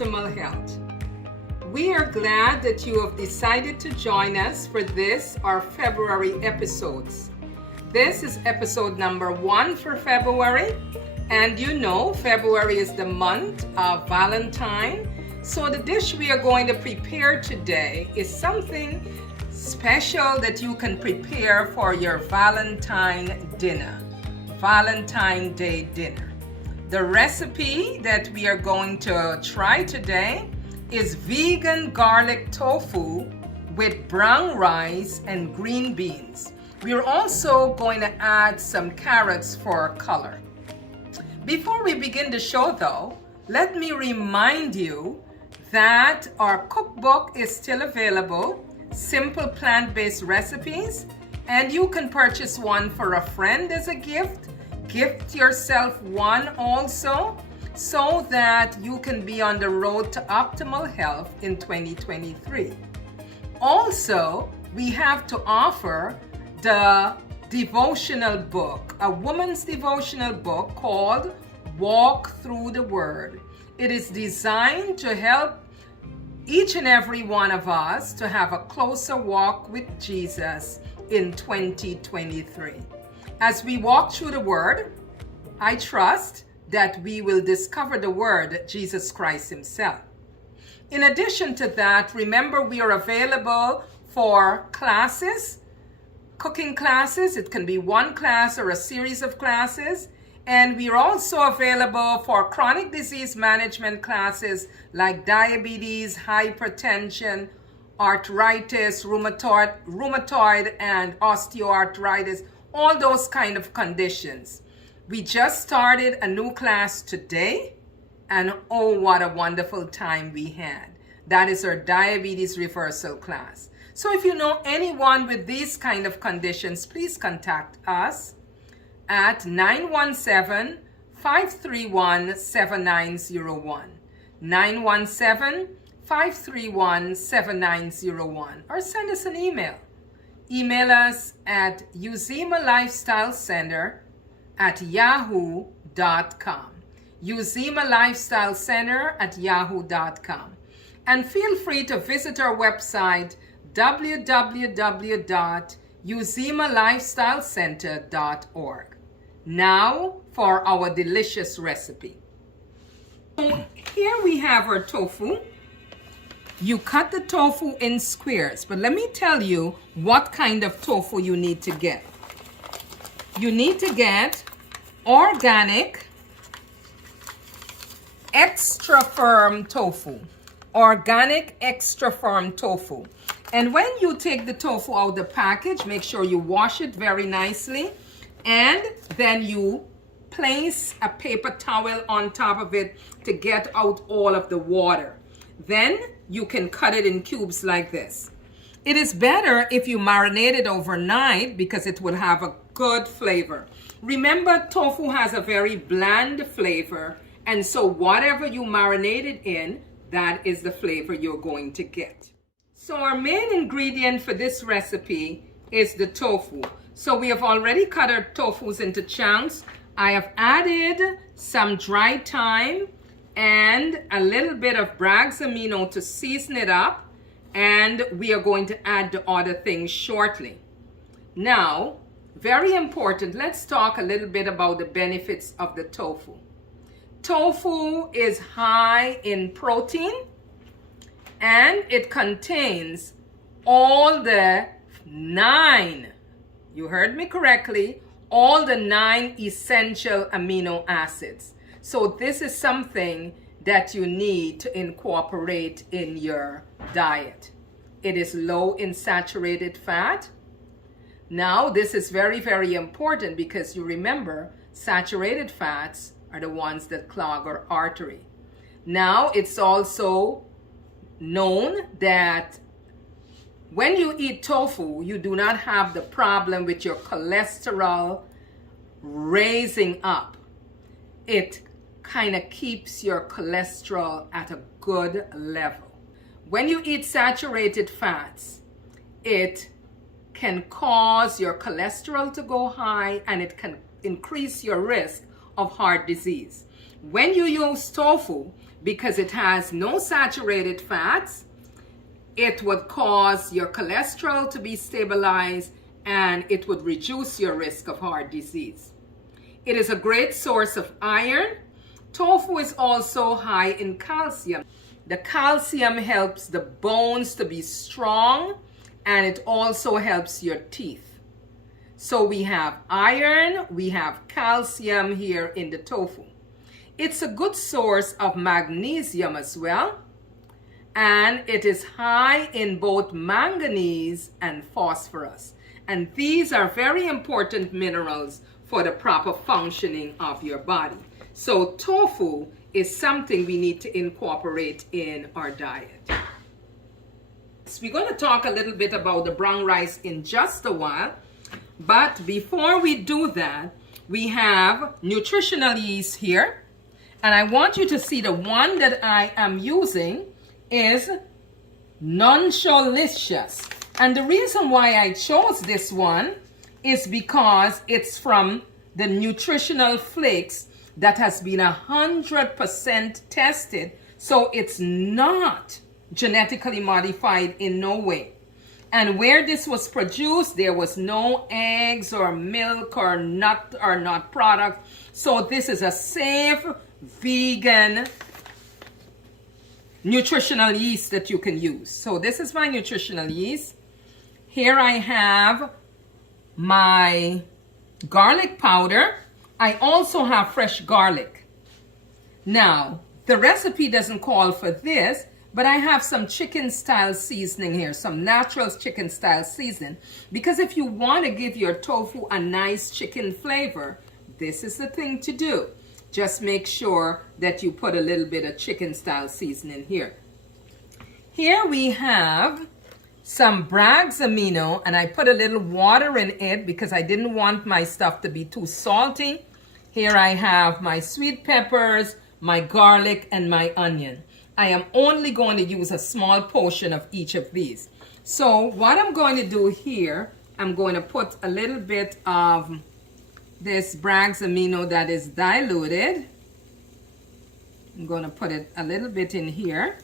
optimal health. We are glad that you have decided to join us for this, our February episodes. This is episode number 1 for February, and you know February is the month of Valentine. So the dish we are going to prepare today is something special that you can prepare for your Valentine dinner, Valentine Day dinner. The recipe that we are going to try today is vegan garlic tofu with brown rice and green beans. We are also going to add some carrots for color. Before we begin the show though, let me remind you that our cookbook is still available, Simple Plant-Based Recipes, and you can purchase one for a friend as a gift. Gift yourself one also, so that you can be on the road to optimal health in 2023. Also, we have to offer the devotional book, a woman's devotional book called Walk Through the Word. It is designed to help each and every one of us to have a closer walk with Jesus in 2023. As we walk through the Word, I trust that we will discover the Word, Jesus Christ Himself. In addition to that, remember we are available for classes, cooking classes. It can be one class or a series of classes. And we are also available for chronic disease management classes like diabetes, hypertension, arthritis, rheumatoid and osteoarthritis, all those kind of conditions. We just started a new class today, and oh, what a wonderful time we had. That is our diabetes reversal class. So if you know anyone with these kind of conditions, please contact us at 917-531-7901, 917-531-7901, or send us an email. Email us at uzimalifestylecenter@yahoo.com, uzimalifestylecenter@yahoo.com. And feel free to visit our website, www.uzimalifestylecenter.org. Now for our delicious recipe. So here we have our tofu. You cut the tofu in squares, but let me tell you what kind of tofu you need to get. You need to get organic, extra firm tofu. Organic, extra firm tofu. And when you take the tofu out of the package, make sure you wash it very nicely. And then you place a paper towel on top of it to get out all of the water. Then you can cut it in cubes like this. It is better if you marinate it overnight because it will have a good flavor. Remember, tofu has a very bland flavor, and so whatever you marinate it in, that is the flavor you're going to get. So our main ingredient for this recipe is the tofu. So we have already cut our tofus into chunks. I have added some dried thyme and a little bit of Bragg's amino to season it up. And we are going to add the other things shortly. Now, very important, let's talk a little bit about the benefits of the tofu. Tofu is high in protein, and it contains all the 9, you heard me correctly, all the 9 essential amino acids. So this is something that you need to incorporate in your diet. It is low in saturated fat. Now, this is very, very important because you remember saturated fats are the ones that clog our artery. Now, it's also known that when you eat tofu, you do not have the problem with your cholesterol raising up. It kind of keeps your cholesterol at a good level. When you eat saturated fats, it can cause your cholesterol to go high, and it can increase your risk of heart disease. When you use tofu, because it has no saturated fats. It would cause your cholesterol to be stabilized, and it would reduce your risk of heart disease. It is a great source of iron. Tofu is also high in calcium. The calcium helps the bones to be strong, and it also helps your teeth. So we have iron, we have calcium here in the tofu. It's a good source of magnesium as well, and it is high in both manganese and phosphorus. And these are very important minerals for the proper functioning of your body. So tofu is something we need to incorporate in our diet. So we're going to talk a little bit about the brown rice in just a while. But before we do that, we have nutritional yeast here. And I want you to see the one that I am using is Noncholicious. And the reason why I chose this one is because it's from the nutritional flakes that has been 100% tested. So it's not genetically modified in no way. And where this was produced, there was no eggs or milk or nut product. So this is a safe, vegan, nutritional yeast that you can use. So this is my nutritional yeast. Here I have my garlic powder. I also have fresh garlic. Now, the recipe doesn't call for this, but I have some chicken style seasoning here, some natural chicken style seasoning. Because if you want to give your tofu a nice chicken flavor, this is the thing to do. Just make sure that you put a little bit of chicken style seasoning here. Here we have some Bragg's amino, and I put a little water in it because I didn't want my stuff to be too salty. Here I have my sweet peppers, my garlic, and my onion. I am only going to use a small portion of each of these. So what I'm going to do here, I'm going to put a little bit of this Bragg's amino that is diluted. I'm going to put it a little bit in here.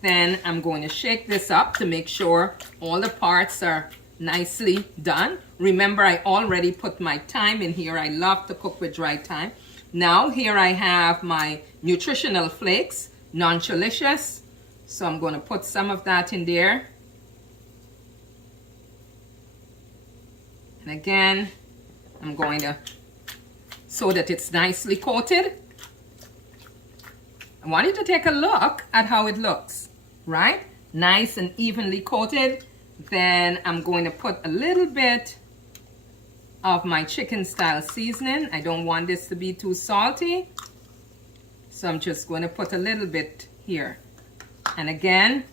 Then I'm going to shake this up to make sure all the parts are nicely done. Remember, I already put my thyme in here. I love to cook with dry thyme. Now here I have my nutritional flakes, Noncholicious. So I'm going to put some of that in there. And again, I'm going to, so that it's nicely coated. I want you to take a look at how it looks, right? Nice and evenly coated. Then I'm going to put a little bit of my chicken style seasoning. I don't want this to be too salty. So I'm just going to put a little bit here. And again,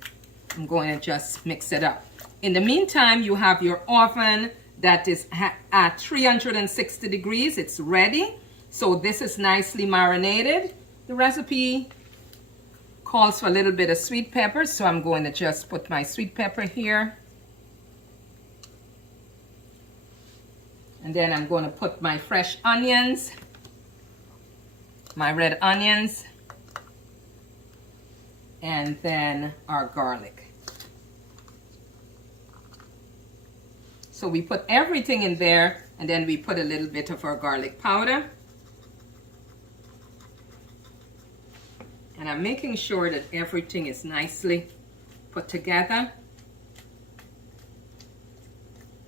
I'm going to just mix it up. In the meantime, you have your oven that is at 360 degrees. It's ready. So this is nicely marinated. The recipe calls for a little bit of sweet pepper, so I'm going to just put my sweet pepper here. And then I'm going to put my fresh onions, my red onions, and then our garlic. So we put everything in there, and then we put a little bit of our garlic powder. And I'm making sure that everything is nicely put together.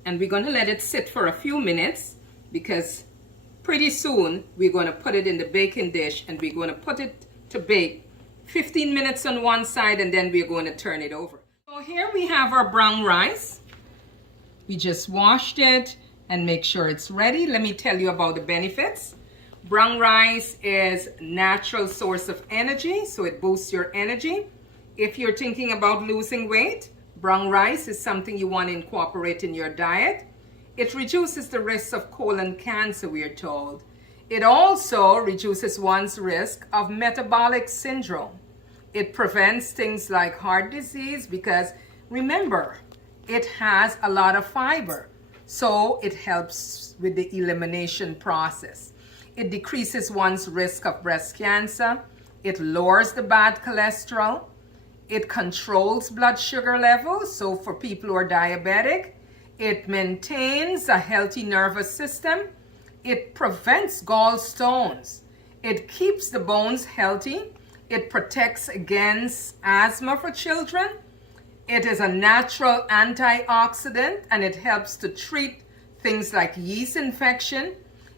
And we're going to let it sit for a few minutes, because pretty soon we're going to put it in the baking dish, and we're going to put it to bake 15 minutes on one side, and then we're going to turn it over. So here we have our brown rice. We just washed it and make sure it's ready. Let me tell you about the benefits. Brown rice is a natural source of energy, so it boosts your energy. If you're thinking about losing weight, brown rice is something you want to incorporate in your diet. It reduces the risk of colon cancer, we are told. It also reduces one's risk of metabolic syndrome. It prevents things like heart disease because, remember, it has a lot of fiber. So it helps with the elimination process. It decreases one's risk of breast cancer. It lowers the bad cholesterol. It controls blood sugar levels, so for people who are diabetic. It maintains a healthy nervous system. It prevents gallstones. It keeps the bones healthy. It protects against asthma for children. It is a natural antioxidant, and it helps to treat things like yeast infection.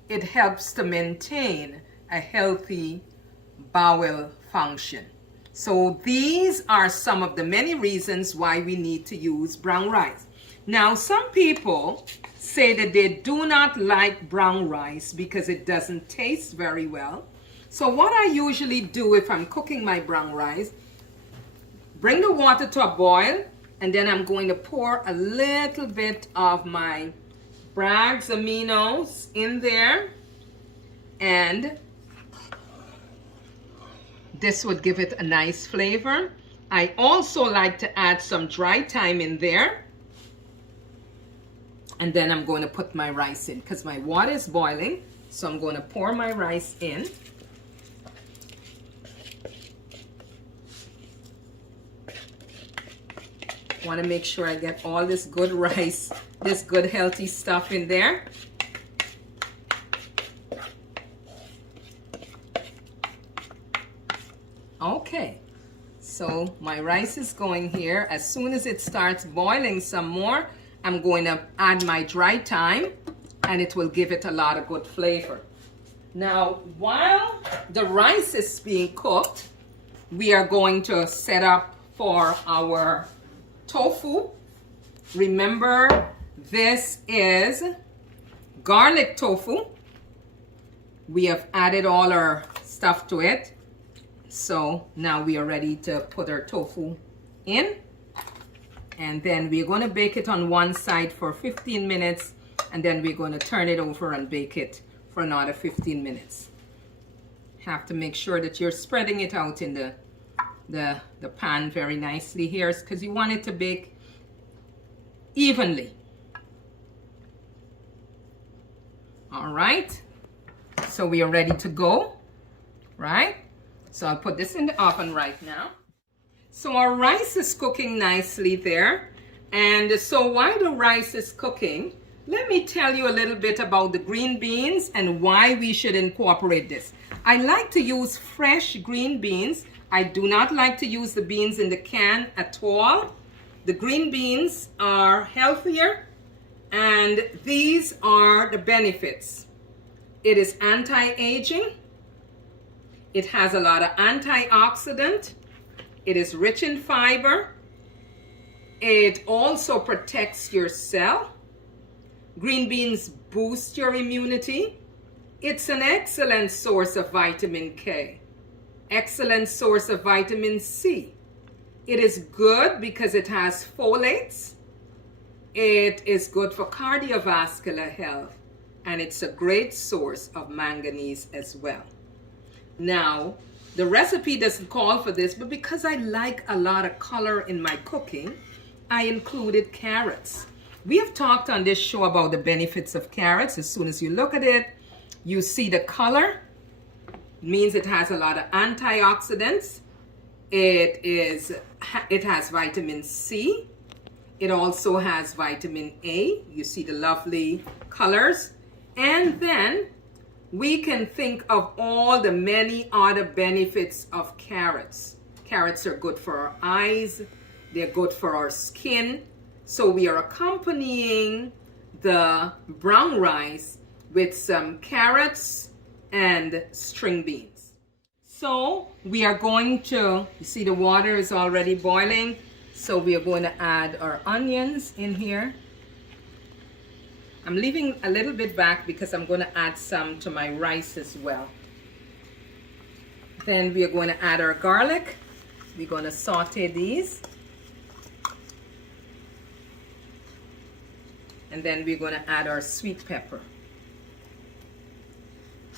It helps to maintain a healthy bowel function. So these are some of the many reasons why we need to use brown rice. Now, some people say that they do not like brown rice because it doesn't taste very well. So what I usually do if I'm cooking my brown rice, bring the water to a boil, and then I'm going to pour a little bit of my Bragg's aminos in there, and this would give it a nice flavor. I also like to add some dry thyme in there. And then I'm going to put my rice in because my water is boiling. So I'm going to pour my rice in. Want to make sure I get all this good rice, this good healthy stuff in there. Okay, so my rice is going here. As soon as it starts boiling some more, I'm going to add my dry thyme, and it will give it a lot of good flavor. Now, while the rice is being cooked, we are going to set up for our tofu. Remember, this is garlic tofu. We have added all our stuff to it. So now we are ready to put our tofu in. And then we're going to bake it on one side for 15 minutes. And then we're going to turn it over and bake it for another 15 minutes. Have to make sure that you're spreading it out in the pan very nicely here, because you want it to bake evenly. All right. So we are ready to go, right? So I'll put this in the oven right now. So our rice is cooking nicely there. And so while the rice is cooking, let me tell you a little bit about the green beans and why we should incorporate this. I like to use fresh green beans. I do not like to use the beans in the can at all. The green beans are healthier, and these are the benefits. It is anti-aging. It has a lot of antioxidant. It is rich in fiber. It also protects your cell. Green beans boost your immunity. It's an excellent source of vitamin K. Excellent source of vitamin C. It is good because it has folates. It is good for cardiovascular health. And it's a great source of manganese as well. Now, the recipe doesn't call for this, but because I like a lot of color in my cooking, I included carrots. We have talked on this show about the benefits of carrots. As soon as you look at it, you see the color. It means it has a lot of antioxidants. It has vitamin C. It also has vitamin A. You see the lovely colors. And then we can think of all the many other benefits of carrots. Carrots are good for our eyes. They're good for our skin. So we are accompanying the brown rice with some carrots and string beans. So we are going to, you see the water is already boiling. So we are going to add our onions in here. I'm leaving a little bit back because I'm going to add some to my rice as well. Then we are going to add our garlic. We're going to saute these. And then we're going to add our sweet pepper.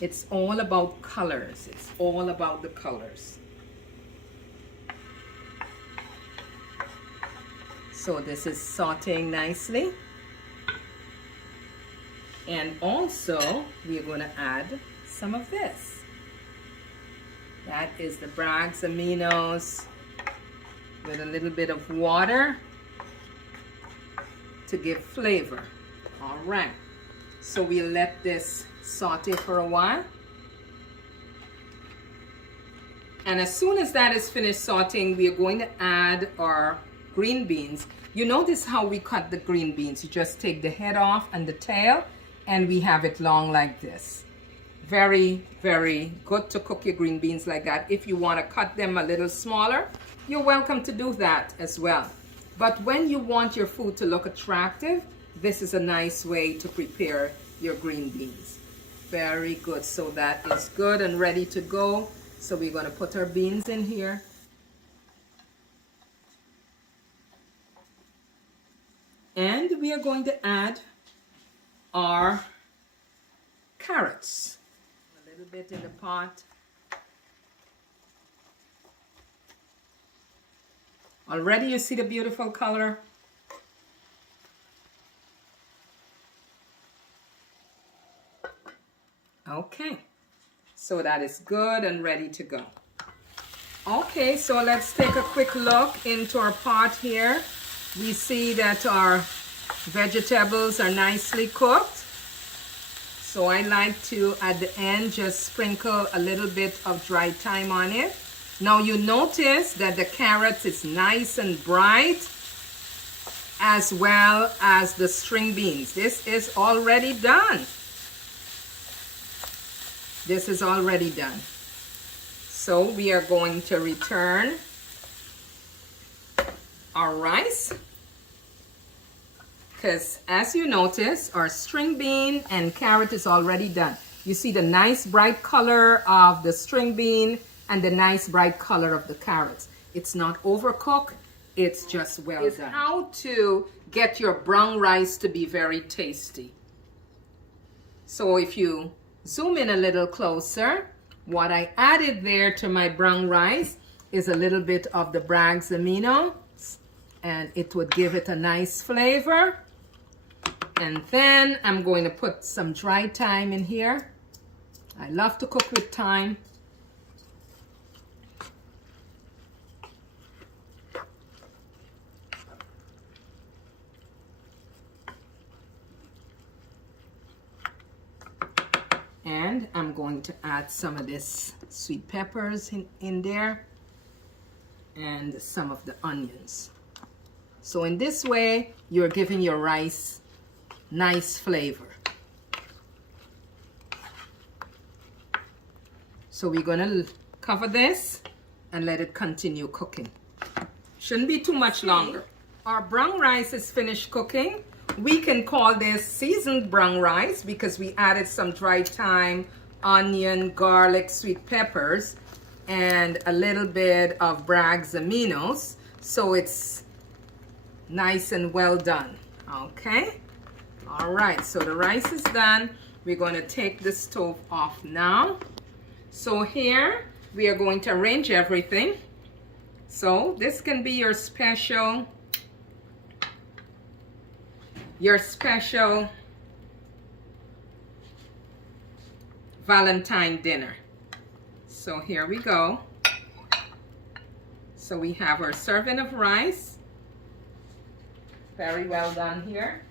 It's all about colors. It's all about the colors. So this is sauteing nicely. And also, we're going to add some of this. That is the Bragg's aminos with a little bit of water to give flavor. All right, so we'll let this saute for a while. And as soon as that is finished sauteing, we are going to add our green beans. You notice how we cut the green beans. You just take the head off and the tail, and we have it long like this. Very, very good to cook your green beans like that. If you want to cut them a little smaller, you're welcome to do that as well. But when you want your food to look attractive, this is a nice way to prepare your green beans. Very good. So that is good and ready to go. So we're going to put our beans in here. And we are going to add our carrots. A little bit in the pot. Already you see the beautiful color. Okay. So that is good and ready to go. Okay, so let's take a quick look into our pot here. We see that our vegetables are nicely cooked. So I like to, at the end, just sprinkle a little bit of dry thyme on it. Now you notice that the carrots is nice and bright, as well as the string beans. This is already done. This is already done. So we are going to return our rice, because as you notice, our string bean and carrot is already done. You see the nice bright color of the string bean and the nice bright color of the carrots. It's not overcooked, it's just well done. How to get your brown rice to be very tasty. So if you zoom in a little closer, what I added there to my brown rice is a little bit of the Bragg's amino, and it would give it a nice flavor. And then I'm going to put some dry thyme in here. I love to cook with thyme. And I'm going to add some of this sweet peppers in there and some of the onions. So in this way, you're giving your rice nice flavor. So we're gonna cover this and let it continue cooking. Shouldn't be too much longer. Our brown rice is finished cooking. We can call this seasoned brown rice because we added some dry thyme, onion, garlic, sweet peppers, and a little bit of Bragg's aminos. So it's nice and well done. Okay. All right. So the rice is done. We're going to take the stove off now. So here we are going to arrange everything. So this can be your special Valentine dinner. So here we go. So we have our serving of rice. Very well done here.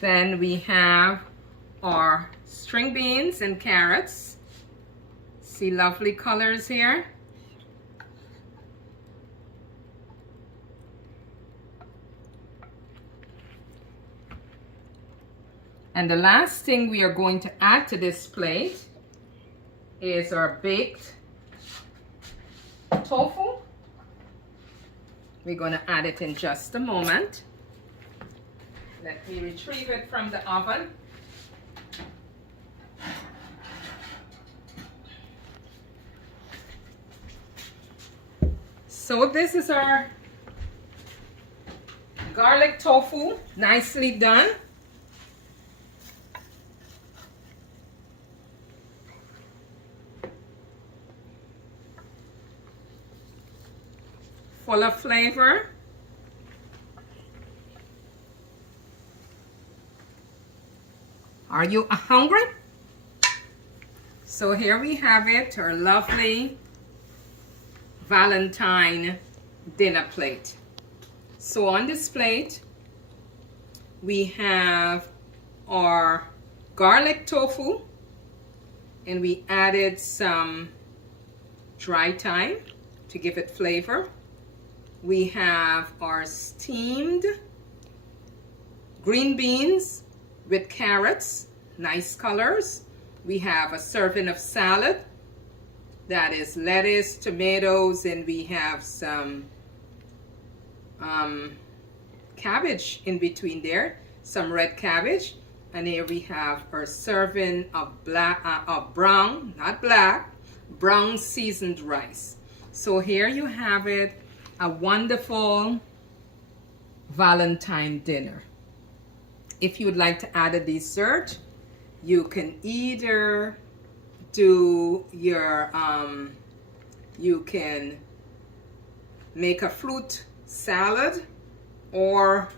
Then we have our string beans and carrots. See lovely colors here. And the last thing we are going to add to this plate is our baked tofu. We're going to add it in just a moment. Let me retrieve it from the oven. So this is our garlic tofu, nicely done. Full of flavor. Are you hungry? So here we have it, our lovely Valentine dinner plate. So on this plate, we have our garlic tofu, and we added some dry thyme to give it flavor. We have our steamed green beans with carrots, nice colors. We have a serving of salad, that is lettuce, tomatoes, and we have some cabbage in between there, some red cabbage. And here we have our serving of brown, not black, brown seasoned rice. So here you have it, a wonderful Valentine dinner. If you would like to add a dessert, you can either do your, you can make a fruit salad, or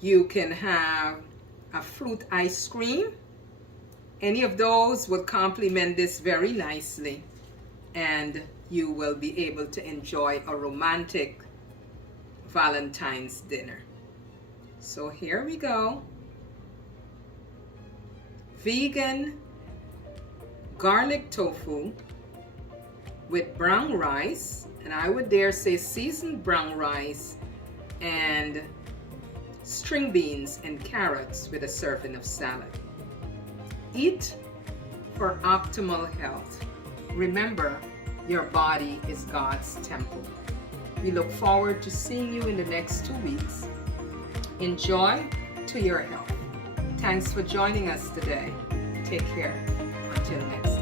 you can have a fruit ice cream. Any of those will complement this very nicely, and you will be able to enjoy a romantic Valentine's dinner. So here we go. Vegan garlic tofu with brown rice, and I would dare say seasoned brown rice, and string beans and carrots with a serving of salad. Eat for optimal health. Remember, your body is God's temple. We look forward to seeing you in the next 2 weeks. Enjoy to your health. Thanks for joining us today. Take care. Until next time.